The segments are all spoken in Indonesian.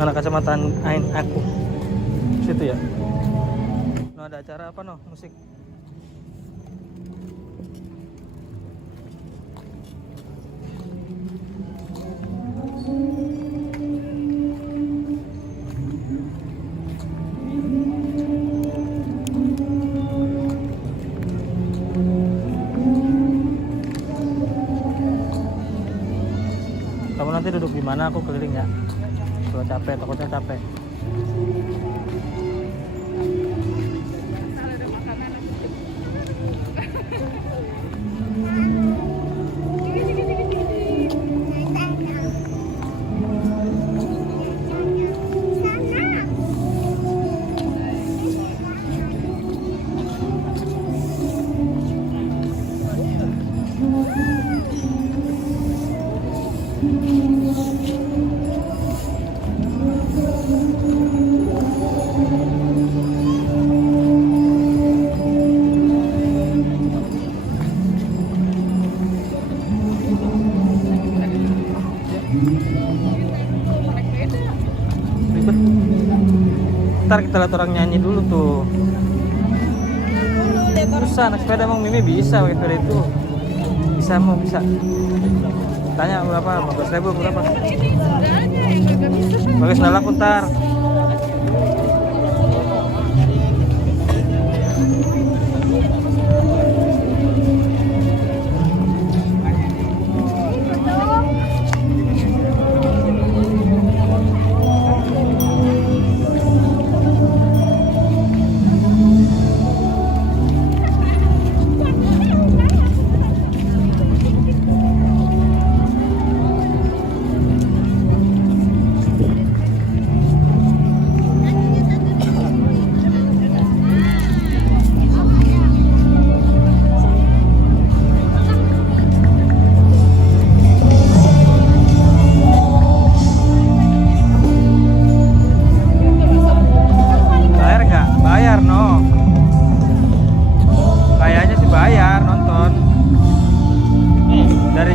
Mana kecamatan Ain Aku situ ya. No, ada acara apa no musik? Kamu nanti duduk di mana? Aku keliling ya. Kalau capek, takutnya capek. Ntar kita lihat orang nyanyi dulu tuh. Susah naik sepeda, emang Mimi bisa pakai sepeda itu? Bisa, mau bisa. Tanya berapa? 15.000 berapa? Pakai sendal aku ntar.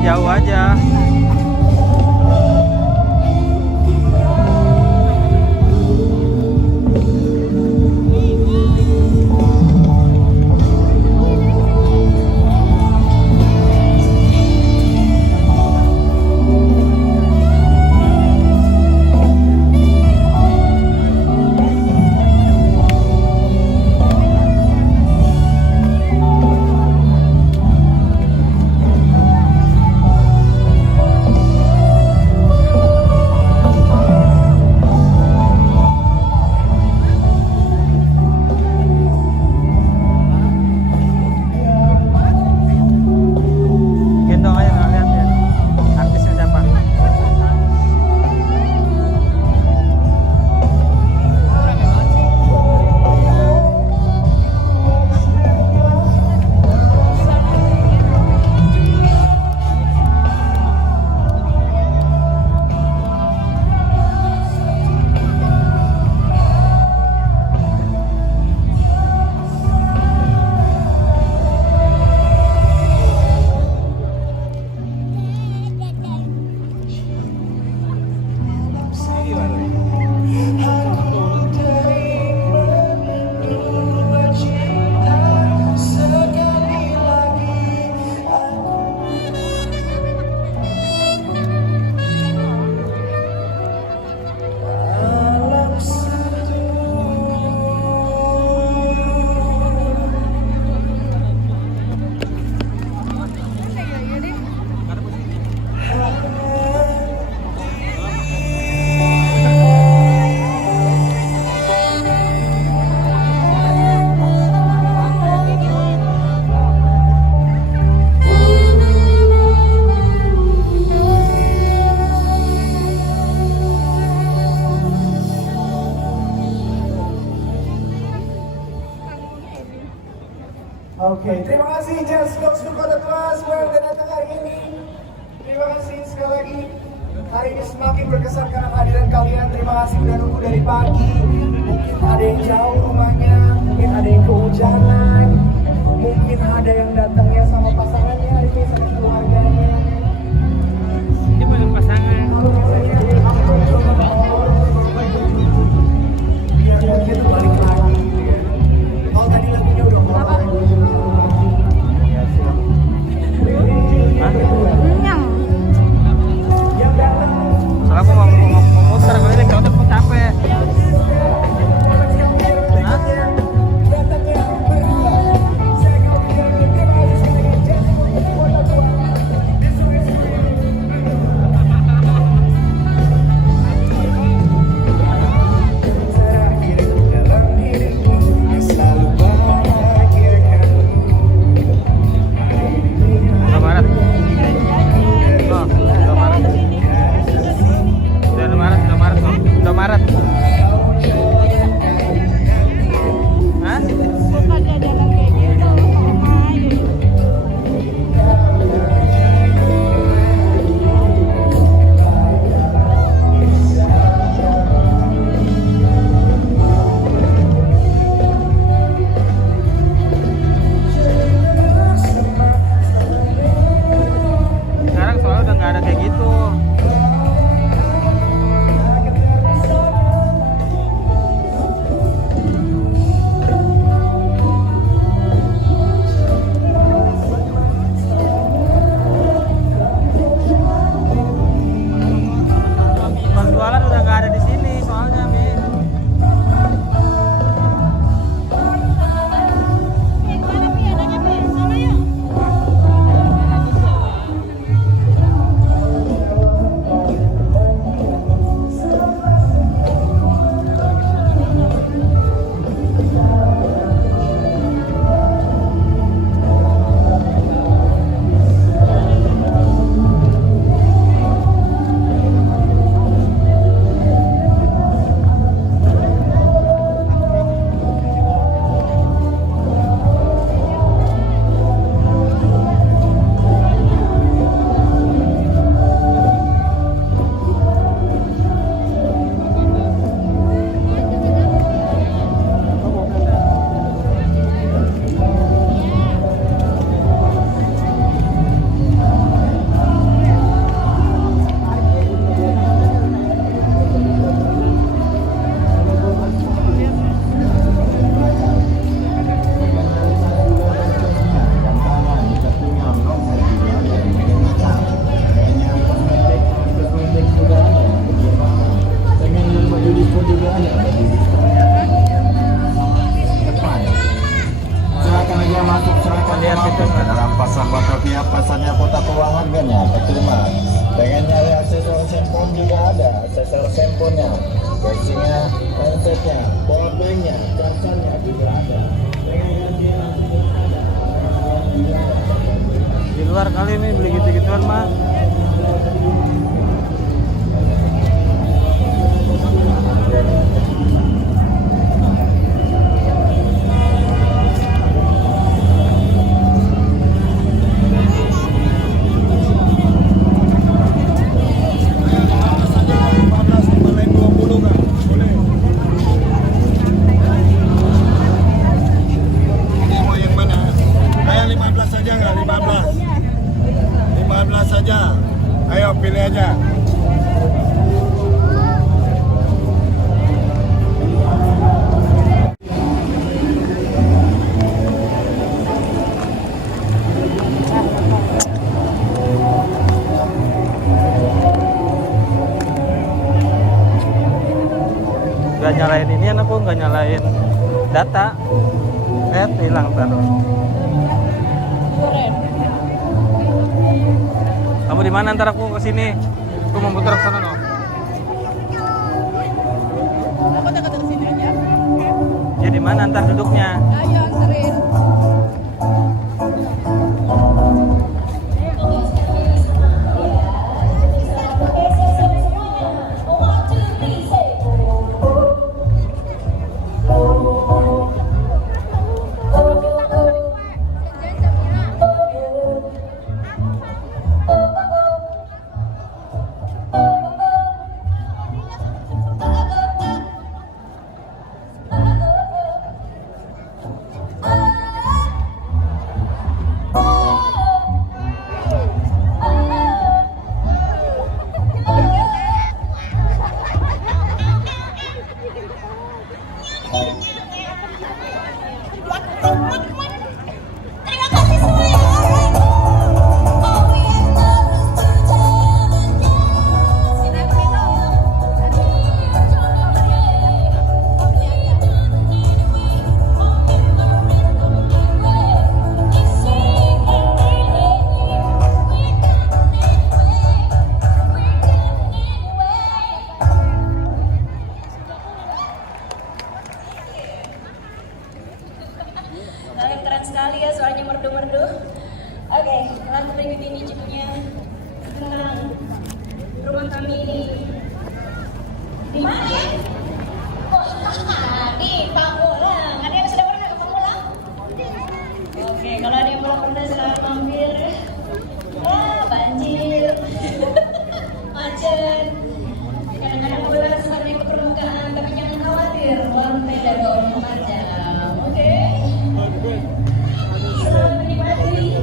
Jauh aja. Oke, terima kasih Jazz Dogs Kota Tua semua yang sudah datang hari ini. Terima kasih sekali lagi. Hari ini semakin berkesan karena kehadiran kalian. Terima kasih sudah nunggu dari pagi. Mungkin ada yang jauh rumahnya, mungkin ada yang kehujanan, mungkin ada yang datangnya sama pasangannya hari ini, sama keluarganya. Ini bukan pasangan. handphonenya, casingnya, handsetnya, powerbanknya, chargernya juga ada. Di luar kali ini beli gitu-gituan mah. Ini mau yang mana? Ayo 15 saja nggak? 15 saja. Ayo pilih aja. Gak nyalain ini aku nggak nyalain data. Hilang ntar. Kamu di mana? Ntar aku kesini. Aku mau muter ke sana loh. Aku dekat ke sini aja. Ya di mana ntar duduknya? Ayo anterin. Terima kasih semuanya. Kalian keren sekali ya, suaranya merdu-merdu. Oke, lagu berikut ini judulnya tentang rumah kami ini. Di mana ya? Oh, di Pamulang. Ada yang sudah pernah ke Pamulang? Oke, kalau ada yang belum pernah silahkan mampir. Banjir, macet. Kadang-kadang berat sampai ke permukaan, tapi jangan khawatir, lantai dan 24 jam. Oke? Selamat menikmati.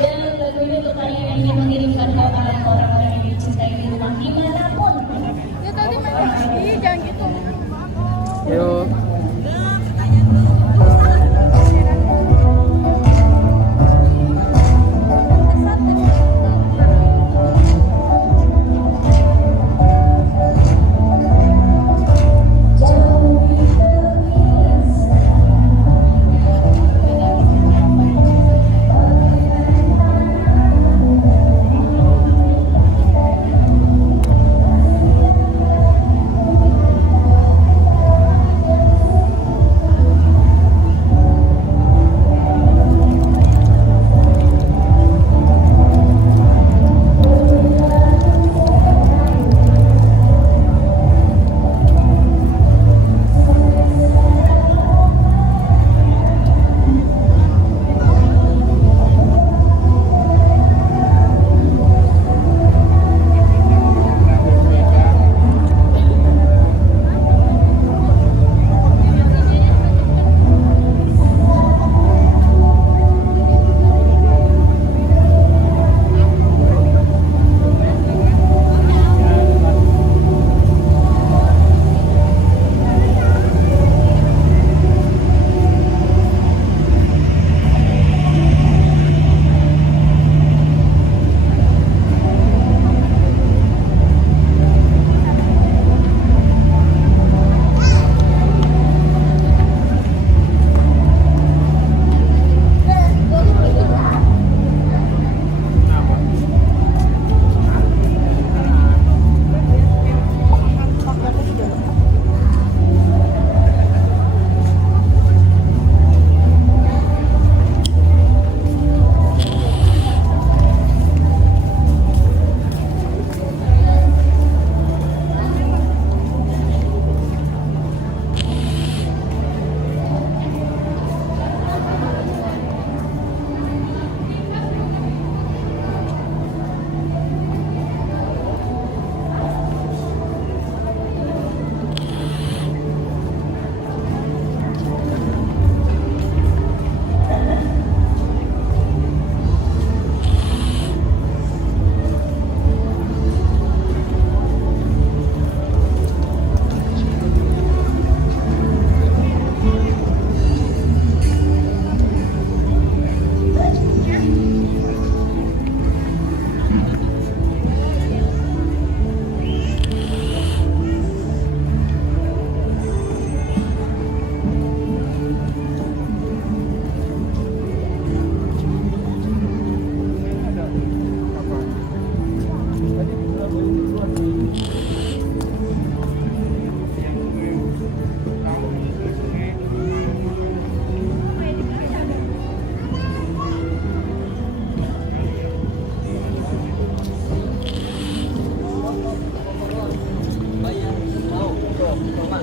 Dan lagu ini untuk kalian yang ingin mengirimkan kalian ke orang-orang yang dicintai di rumah dimanapun. Ya tadi main jangan gitu. Yuk. Roma.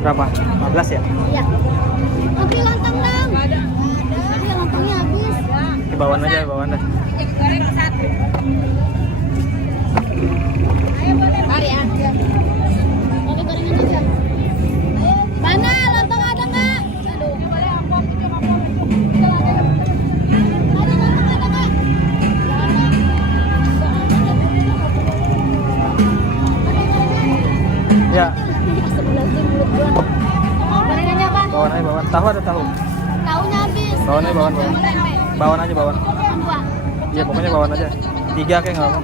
Berapa? 15 ya? Iya. Tapi lontong dong. Nggak ada. Tapi lontongnya habis. Di bawaan aja, bawaan dah. Minyak goreng satu. Ayo boleh. Mari ya. Boleh gorengan aja. Mana lontong ada nggak? Aduh. Boleh aku juga kamu. Ada lontong ada nggak? Ya, Sebelah sini mulut gua. Gorengannya apa? bawaan aja, bawaan. Tahu ada tahu. Tahunya habis. Bawaan aja, bawaan, bawaan. Tempe. Bawaan aja, bawaan. Dua. Iya, pokoknya bawaan aja. 3 kayak nggak apa.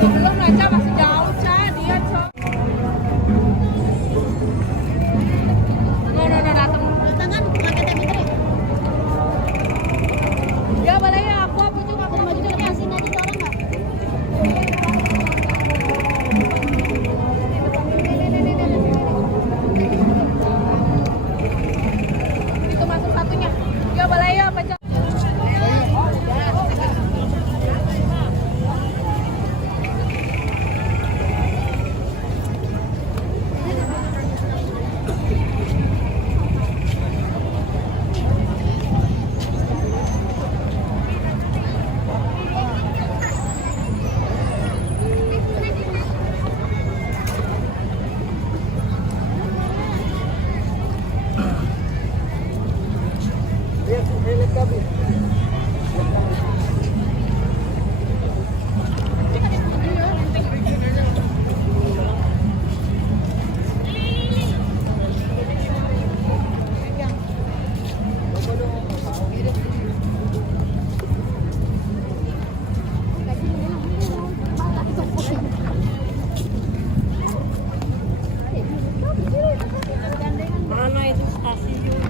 Belum Raja masih jauh, Ca. Dia, Ca. No, datang. Tangan pakai tempe. Ya boleh ya, aku juga aku Mau juga kasih nanti ke orang nggak? itu masuk satunya. Ya boleh ya, Pak. Ca. Mana itu stasiun?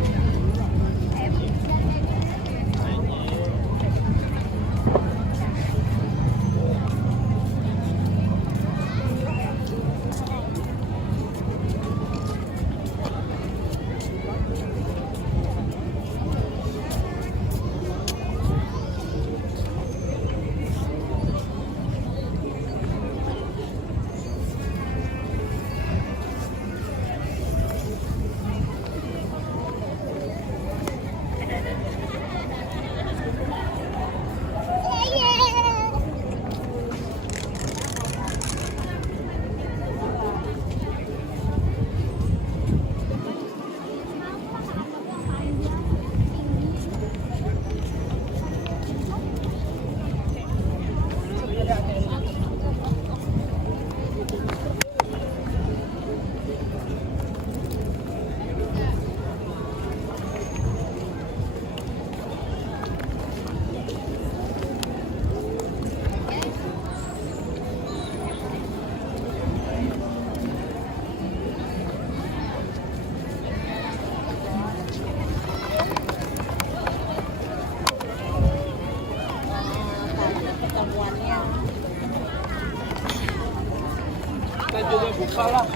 Kita juga buka lah.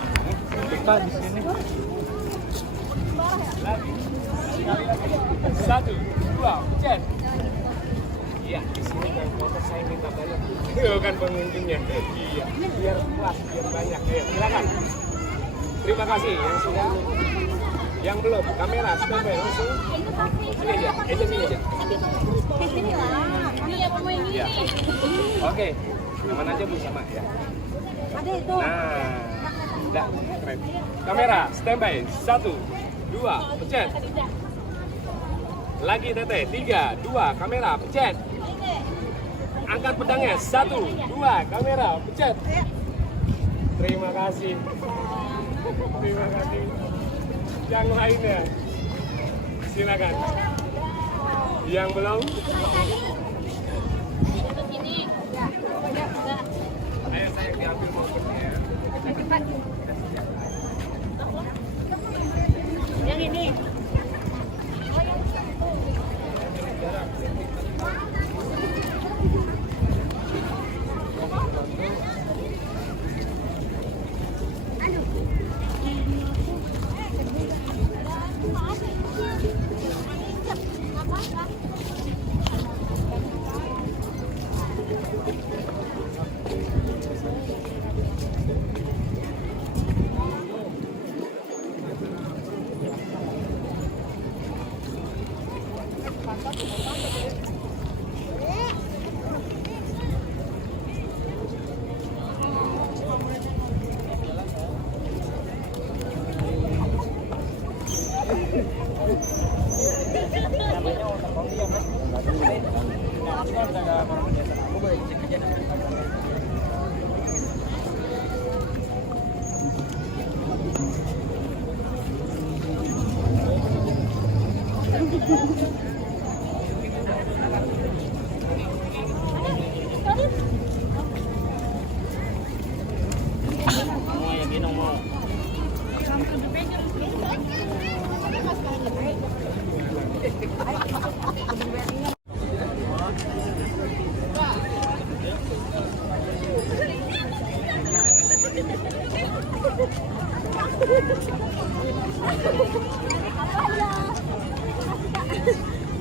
Buka di sini. 1, 2, cek. Iya, di sini kan motor saya minta banyak. Iya kan pengunjungnya. Iya, biar puas, biar banyak. Ayo, silakan. Terima kasih yang sudah. Yang belum, kamera, standby langsung. Sini aja, sini aja. Sini lah. Kami ya mau yang Iya. ini. Oke, aman aja Bu sama ya. Ada itu. Nah, udah keren. Kamera, standby. 1, 2, pencet. Lagi Teteh, 3, 2, kamera, pencet. Angkat pedangnya, 1, 2, kamera, pencet. Terima kasih. Terima kasih. Yang lainnya, silakan. Yang belum, ayo saya diambil motornya. Yang ini.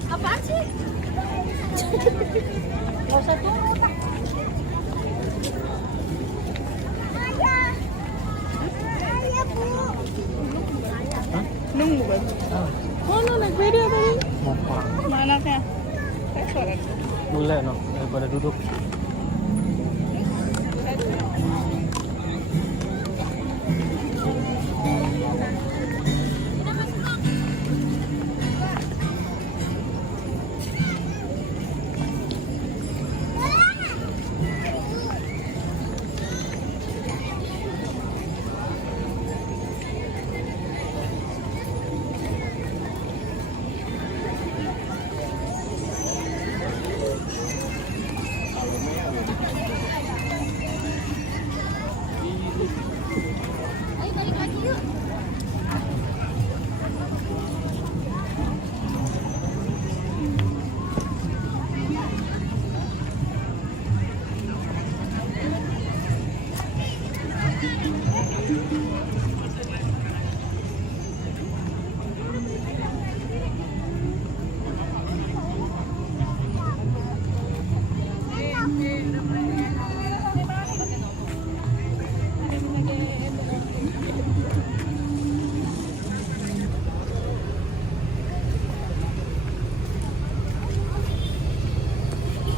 Apaan sih? Gak usah turun. Nunggu kan? Mana naik beda tadi? Mana anaknya? Boleh no, daripada duduk.